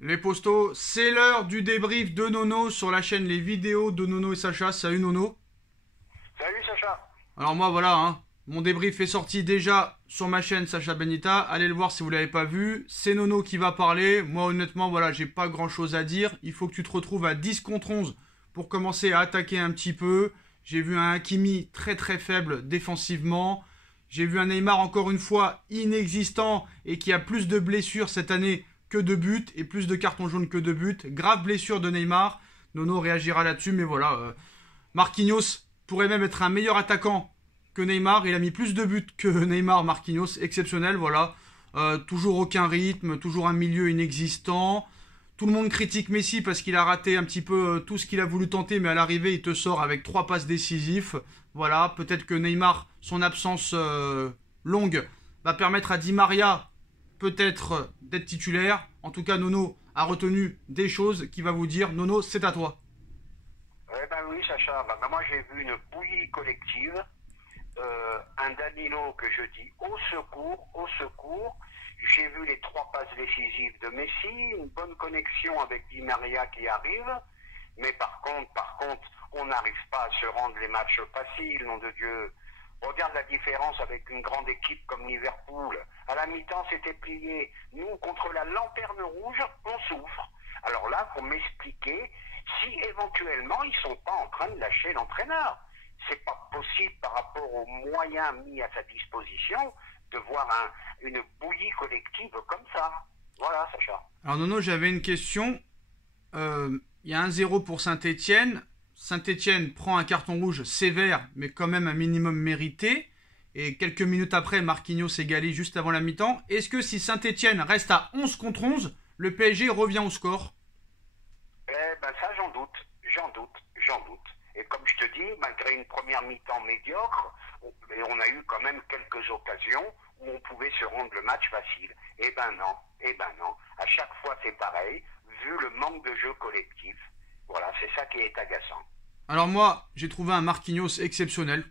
Les postos, c'est l'heure du débrief de Nono sur la chaîne Les Vidéos de Nono et Sacha. Salut Nono. Salut Sacha. Alors moi voilà, mon débrief est sorti déjà sur ma chaîne Sacha Benita. Allez le voir si vous l'avez pas vu. C'est Nono qui va parler. Moi honnêtement voilà, j'ai pas grand chose à dire. Il faut que tu te retrouves à 10 contre 11 pour commencer à attaquer un petit peu. J'ai vu un Hakimi très très faible défensivement. J'ai vu un Neymar encore une fois inexistant et qui a plus de blessures cette année que de buts et plus de cartons jaunes que de buts. Grave blessure de Neymar. Nono réagira là-dessus, mais voilà. Marquinhos pourrait même être un meilleur attaquant que Neymar. Il a mis plus de buts que Neymar, Marquinhos. Exceptionnel, voilà. Toujours aucun rythme, toujours un milieu inexistant. Tout le monde critique Messi parce qu'il a raté un petit peu tout ce qu'il a voulu tenter, mais à l'arrivée, il te sort avec 3 passes décisives. Voilà, peut-être que Neymar, son absence longue, va permettre à Di Maria peut-être d'être titulaire. En tout cas, Nono a retenu des choses qui va vous dire. Nono, c'est à toi. Eh ben oui Sacha, moi j'ai vu une bouillie collective, un Danilo que je dis au secours, au secours. J'ai vu les 3 passes décisives de Messi, une bonne connexion avec Di Maria qui arrive. Mais par contre, on n'arrive pas à se rendre les matchs faciles, nom de Dieu. Regarde la différence avec une grande équipe comme Liverpool. À la mi-temps, c'était plié. Nous, contre la lanterne rouge, on souffre. Alors là, faut m'expliquer si éventuellement ils sont pas en train de lâcher l'entraîneur. C'est pas possible par rapport aux moyens mis à sa disposition de voir une bouillie collective comme ça. Voilà, Sacha. Alors Nono, j'avais une question. Il y a 1-0 pour Saint-Etienne. Saint-Etienne prend un carton rouge sévère, mais quand même un minimum mérité. Et quelques minutes après, Marquinhos égalise juste avant la mi-temps. Est-ce que si Saint-Etienne reste à 11 contre 11, le PSG revient au score? Eh ben ça, j'en doute. Et comme je te dis, malgré une première mi-temps médiocre, on a eu quand même quelques occasions où on pouvait se rendre le match facile. Eh ben non. À chaque fois, c'est pareil, vu le manque de jeu collectif. Voilà, c'est ça qui est agaçant. Alors moi, j'ai trouvé un Marquinhos exceptionnel,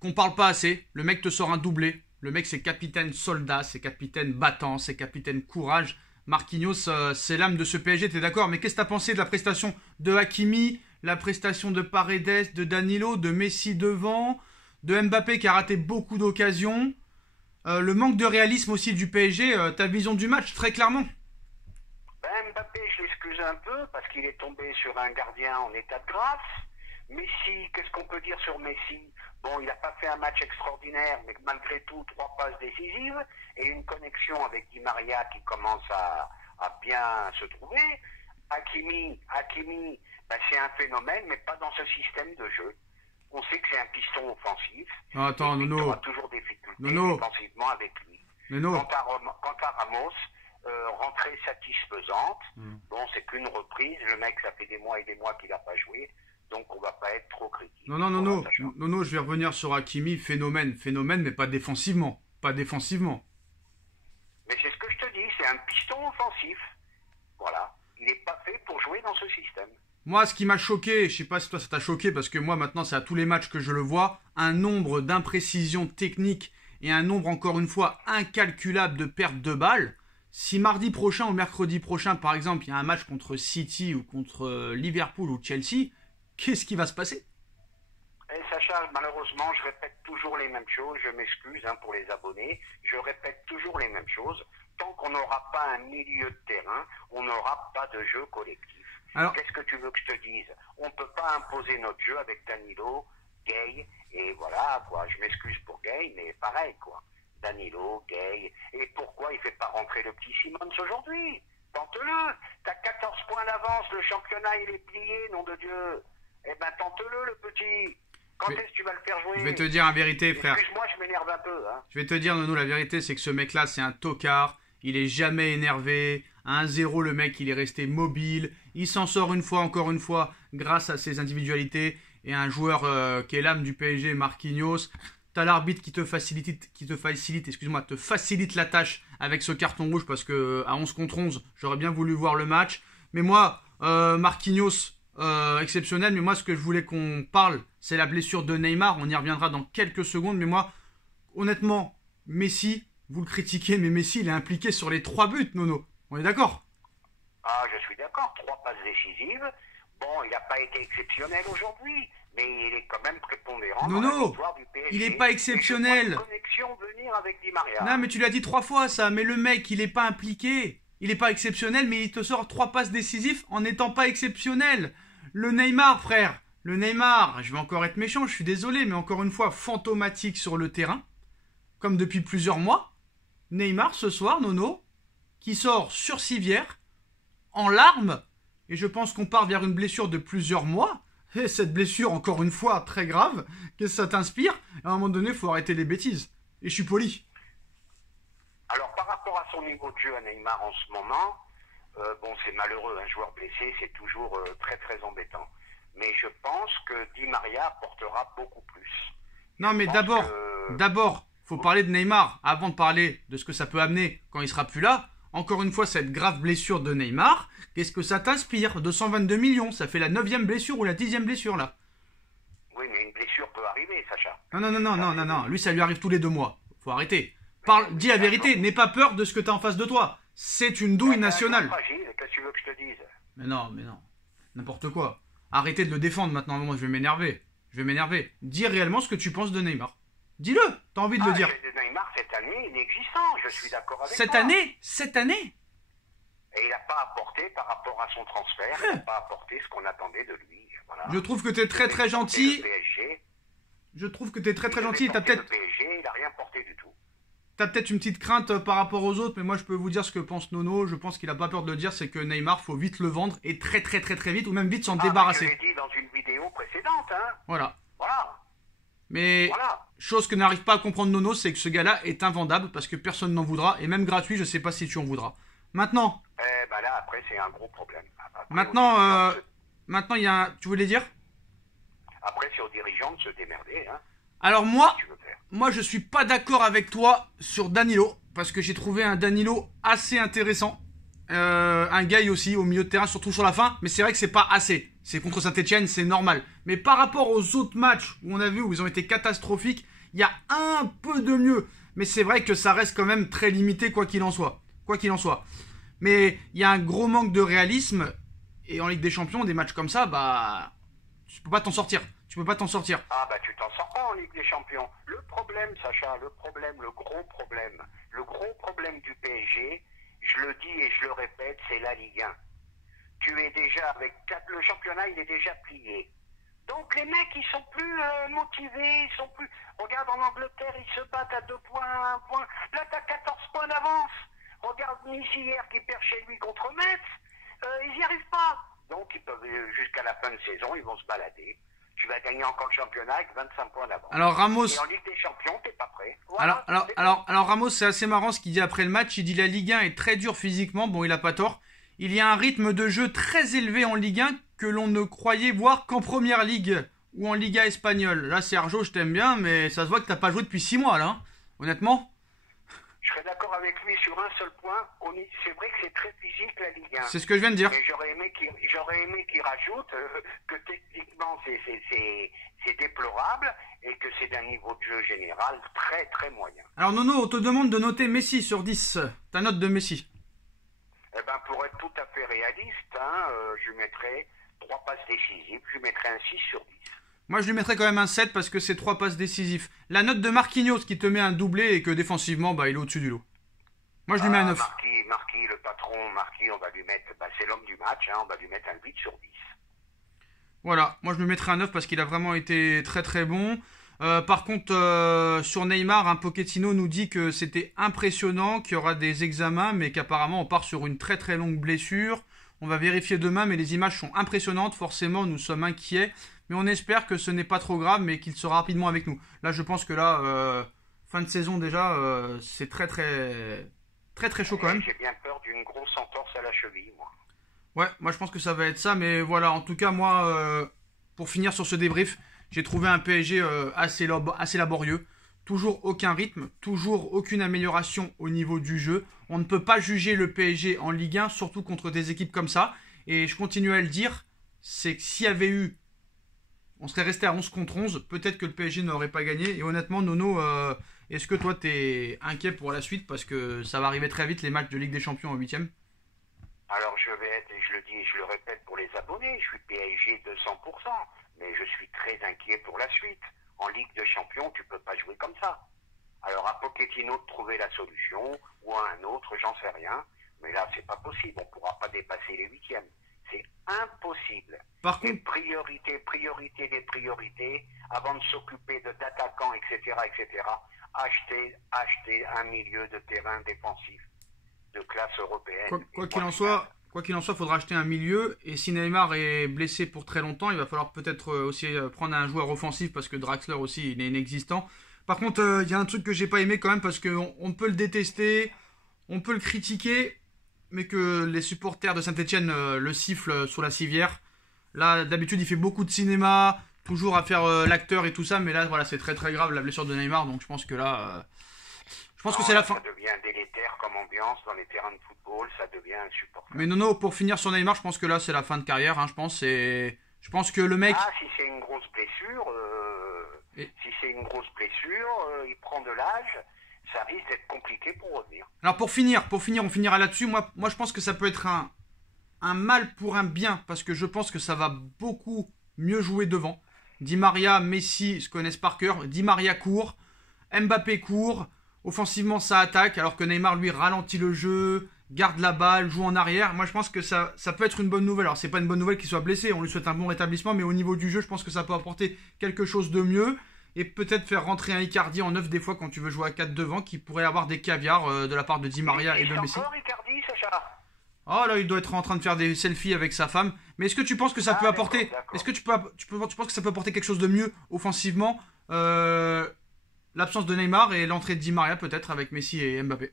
qu'on parle pas assez. Le mec te sort un doublé. Le mec, c'est capitaine soldat, c'est capitaine battant, c'est capitaine courage. Marquinhos, c'est l'âme de ce PSG, t'es d'accord? Mais qu'est-ce que t'as pensé de la prestation de Hakimi, la prestation de Paredes, de Danilo, de Messi devant, de Mbappé qui a raté beaucoup d'occasions, le manque de réalisme aussi du PSG, ta vision du match, très clairement? Mbappé, je l'excuse un peu parce qu'il est tombé sur un gardien en état de grâce. Messi, qu'est-ce qu'on peut dire sur Messi? Bon, il n'a pas fait un match extraordinaire, mais malgré tout, 3 passes décisives et une connexion avec Di Maria qui commence à bien se trouver. Hakimi, c'est un phénomène, mais pas dans ce système de jeu. On sait que c'est un piston offensif. Ah, attends, Il Nono. aura toujours des difficultés Nono. défensivement avec lui. Nono. Quant à Ramos, rentrée satisfaisante. Bon, c'est qu'une reprise. Le mec, ça fait des mois et des mois qu'il n'a pas joué. Donc, on va pas être trop critique. Non, je vais revenir sur Hakimi. Phénomène, mais pas défensivement. Mais c'est ce que je te dis. C'est un piston offensif. Voilà. Il n'est pas fait pour jouer dans ce système. Moi, ce qui m'a choqué, je sais pas si toi ça t'a choqué, parce que moi maintenant c'est à tous les matchs que je le vois, un nombre d'imprécisions techniques et un nombre encore une fois incalculable de pertes de balles. Si mardi prochain ou mercredi prochain, par exemple, il y a un match contre City ou contre Liverpool ou Chelsea, qu'est-ce qui va se passer? Et Sacha, malheureusement, je répète toujours les mêmes choses. Je m'excuse pour les abonnés. Je répète toujours les mêmes choses. Tant qu'on n'aura pas un milieu de terrain, on n'aura pas de jeu collectif. Alors, qu'est-ce que tu veux que je te dise? On ne peut pas imposer notre jeu avec Danilo, Gay, et voilà, quoi. Je m'excuse pour Gay, mais pareil, quoi. Danilo, Gay, et pourquoi il ne fait pas rentrer le petit Simons aujourd'hui? Tente-le. T'as 14 points d'avance, le championnat il est plié, nom de Dieu. Eh ben tente-le, le petit. Quand est-ce que tu vas le faire jouer? Je vais te dire la vérité, frère. Excuse-moi, je m'énerve un peu. Je vais te dire, Nono, la vérité, c'est que ce mec-là, c'est un tocard. Il est jamais énervé. À 1-0, le mec, il est resté mobile. Il s'en sort encore une fois, grâce à ses individualités. Et un joueur qui est l'âme du PSG, Marquinhos. T'as l'arbitre qui te facilite, te facilite la tâche avec ce carton rouge parce que à 11 contre 11, j'aurais bien voulu voir le match. Mais moi, Marquinhos, exceptionnel. Mais moi, ce que je voulais qu'on parle, c'est la blessure de Neymar. On y reviendra dans quelques secondes. Mais moi, honnêtement, Messi, vous le critiquez, mais Messi, il est impliqué sur les 3 buts, Nono. On est d'accord? Ah, je suis d'accord, 3 passes décisives. Bon, il n'a pas été exceptionnel aujourd'hui, mais il est quand même prépondérant dans la victoire du PSG. Il n'est pas exceptionnel. Et je vois une connexion venir avec Di Maria. Non, mais tu l'as dit 3 fois ça, mais le mec, il n'est pas impliqué. Il n'est pas exceptionnel, mais il te sort 3 passes décisives en n'étant pas exceptionnel. Le Neymar, frère, le Neymar, je vais encore être méchant, je suis désolé, mais encore une fois, fantomatique sur le terrain, comme depuis plusieurs mois. Neymar, ce soir, Nono, qui sort sur civière, en larmes, et je pense qu'on part vers une blessure de plusieurs mois. Et cette blessure, encore une fois, très grave, qu'est-ce que ça t'inspire? À un moment donné, il faut arrêter les bêtises. Et je suis poli. Alors, par rapport à son niveau de jeu à Neymar en ce moment, bon, c'est malheureux, un joueur blessé, c'est toujours très très embêtant. Mais je pense que Di Maria apportera beaucoup plus. Non, mais d'abord, faut parler de Neymar, avant de parler de ce que ça peut amener quand il sera plus là. Encore une fois, cette grave blessure de Neymar, qu'est-ce que ça t'inspire? 222 millions, ça fait la 9e blessure ou la 10e blessure, là. Oui, mais une blessure peut arriver, Sacha. Non. Lui, ça lui arrive tous les 2 mois. Faut arrêter. Dis la vérité, n'aie pas peur de ce que t'as en face de toi. C'est une douille nationale. Qu'est-ce que tu veux que je te dise? Mais non. N'importe quoi. Arrêtez de le défendre maintenant, moi, je vais m'énerver. Dis réellement ce que tu penses de Neymar. Dis-le, t'as envie de le dire. Neymar, cette année, inexistant, je suis d'accord avec toi. Cette année Et il n'a pas apporté par rapport à son transfert, il n'a pas apporté ce qu'on attendait de lui. Voilà. Je trouve que t'es très gentil. Je trouve que t'es très gentil. T'as peut-être... Le PSG, il n'a rien porté du tout. T'as peut-être une petite crainte par rapport aux autres, mais moi je peux vous dire ce que pense Nono. Je pense qu'il n'a pas peur de le dire, c'est que Neymar, faut vite le vendre et très vite, ou même vite s'en débarrasser. Je l'ai dit dans une vidéo précédente, hein. Voilà. Mais chose que n'arrive pas à comprendre Nono, c'est que ce gars-là est invendable parce que personne n'en voudra, et même gratuit, je sais pas si tu en voudras. Maintenant. Là, après, c'est un gros problème. Après, maintenant, il y a un... Tu voulais dire? Après, c'est aux dirigeants de se démerder, hein. Alors moi, je suis pas d'accord avec toi sur Danilo, parce que j'ai trouvé un Danilo assez intéressant. Un Gay aussi au milieu de terrain, surtout sur la fin, mais c'est vrai que c'est pas assez. C'est contre Saint-Etienne, c'est normal. Mais par rapport aux autres matchs où on a vu où ils ont été catastrophiques, il y a un peu de mieux. Mais c'est vrai que ça reste quand même très limité quoi qu'il en soit. Mais il y a un gros manque de réalisme, et en Ligue des Champions, des matchs comme ça, tu peux pas t'en sortir. Ah tu t'en sors pas en Ligue des Champions. Le problème, Sacha, le gros problème du PSG, je le dis et je le répète, c'est la Ligue 1. Tu es déjà avec 4, le championnat, il est déjà plié. Donc les mecs, ils sont plus motivés, ils sont plus... Regarde, en Angleterre, ils se battent à 2 points, 1 point. Là, t'as 14 points d'avance. Regarde Nice hier qui perd chez lui contre Metz. Ils n'y arrivent pas. Donc ils peuvent, jusqu'à la fin de saison, ils vont se balader. Tu vas gagner encore le championnat avec 25 points d'avance. Alors Ramos... Et en Ligue des Champions, t'es pas prêt. Voilà, alors Ramos, c'est assez marrant ce qu'il dit après le match. Il dit la Ligue 1 est très dure physiquement. Bon, il a pas tort. Il y a un rythme de jeu très élevé en Ligue 1 que l'on ne croyait voir qu'en Première Ligue ou en Liga espagnole. Là, Sergio, je t'aime bien, mais ça se voit que t'as pas joué depuis 6 mois, là. Hein. Honnêtement. Je serais d'accord avec lui sur un seul point. C'est vrai que c'est très physique la Ligue 1. C'est ce que je viens de dire. Mais j'aurais aimé qu'il rajoute que techniquement c'est déplorable et que c'est d'un niveau de jeu général très moyen. Alors Nono, on te demande de noter Messi sur 10. Ta note de Messi. Pour être tout à fait réaliste, je lui mettrais 3 passes décisives. Je lui mettrais un 6 sur 10. Moi, je lui mettrais quand même un 7 parce que c'est 3 passes décisives. La note de Marquinhos qui te met un doublé et que défensivement, il est au-dessus du lot. Moi, je lui mets un 9. Marquis, le patron, on va lui mettre... c'est l'homme du match, on va lui mettre un 8 sur 10. Voilà, moi je lui mettrais un 9 parce qu'il a vraiment été très bon. Par contre, sur Neymar, Pochettino nous dit que c'était impressionnant, qu'il y aura des examens, mais qu'apparemment on part sur une très longue blessure. On va vérifier demain, mais les images sont impressionnantes. Forcément, nous sommes inquiets. Mais on espère que ce n'est pas trop grave, mais qu'il sera rapidement avec nous. Là, je pense que fin de saison déjà, c'est très chaud quand même. J'ai bien peur d'une grosse entorse à la cheville, moi. Ouais, moi je pense que ça va être ça. Mais voilà, en tout cas, moi, pour finir sur ce débrief, j'ai trouvé un PSG assez laborieux. Toujours aucun rythme, toujours aucune amélioration au niveau du jeu. On ne peut pas juger le PSG en Ligue 1, surtout contre des équipes comme ça. Et je continue à le dire, c'est que s'il y avait eu... On serait resté à 11 contre 11, peut-être que le PSG n'aurait pas gagné. Et honnêtement, Nono, est-ce que toi, t'es inquiet pour la suite? Parce que ça va arriver très vite, les matchs de Ligue des Champions en 8e. Alors je vais être, et je le dis et je le répète pour les abonnés, je suis PSG 200%, mais je suis très inquiet pour la suite. En Ligue de Champions, tu peux pas jouer comme ça. Alors à Pochettino de trouver la solution, ou à un autre, j'en sais rien, mais là c'est pas possible, on pourra pas dépasser les huitièmes. C'est impossible. Par Et contre, priorité des priorités, avant de s'occuper d'attaquants, etc., acheter un milieu de terrain défensif de classe européenne. quoi qu'il en soit, il faudra acheter un milieu. Et si Neymar est blessé pour très longtemps, il va falloir peut-être aussi prendre un joueur offensif parce que Draxler aussi, il est inexistant. Par contre, il y a un truc que j'ai pas aimé quand même parce qu'on peut le détester, on peut le critiquer, mais que les supporters de Saint-Etienne le sifflent sous la civière. Là, d'habitude, il fait beaucoup de cinéma, toujours à faire l'acteur et tout ça, mais là, voilà, c'est très très grave la blessure de Neymar, donc je pense que là, je pense que c'est la fin. Ça devient délétère comme ambiance dans les terrains de football, ça devient insupportable. Mais Nono, pour finir sur Neymar, je pense que là, c'est la fin de carrière, hein, je pense que le mec... Ah, si c'est une grosse blessure, il prend de l'âge, ça risque d'être compliqué pour revenir. Alors pour finir, on finira là-dessus. Moi, je pense que ça peut être un mal pour un bien, parce que je pense que ça va beaucoup mieux jouer devant. Di Maria, Messi se connaissent par cœur. Di Maria court, Mbappé court, offensivement ça attaque, alors que Neymar lui ralentit le jeu, garde la balle, joue en arrière. Moi je pense que ça peut être une bonne nouvelle. Alors c'est pas une bonne nouvelle qu'il soit blessé, on lui souhaite un bon rétablissement, mais au niveau du jeu, je pense que ça peut apporter quelque chose de mieux. Et peut-être faire rentrer un Icardi en 9 des fois quand tu veux jouer à 4 devant, qui pourrait avoir des caviars de la part de Di Maria et de Messi. Encore Icardi, Sacha? Oh là, il doit être en train de faire des selfies avec sa femme. Mais est-ce que tu penses que ça peut apporter... D'accord. Est-ce que tu penses que ça peut apporter quelque chose de mieux offensivement l'absence de Neymar et l'entrée de Di Maria peut-être avec Messi et Mbappé?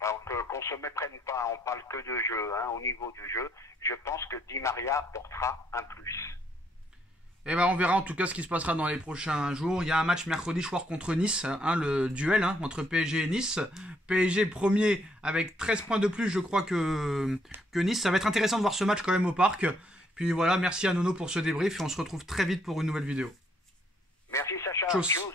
Alors qu'on se méprenne pas, on parle que de jeu, hein, au niveau du jeu. Je pense que Di Maria apportera un plus. Et ben on verra en tout cas ce qui se passera dans les prochains jours. Il y a un match mercredi soir contre Nice, hein, le duel entre PSG et Nice. PSG premier avec 13 points de plus je crois que Nice. Ça va être intéressant de voir ce match quand même au parc. Puis voilà, merci à Nono pour ce débrief et on se retrouve très vite pour une nouvelle vidéo. Merci Sacha. Tchuss. Tchuss.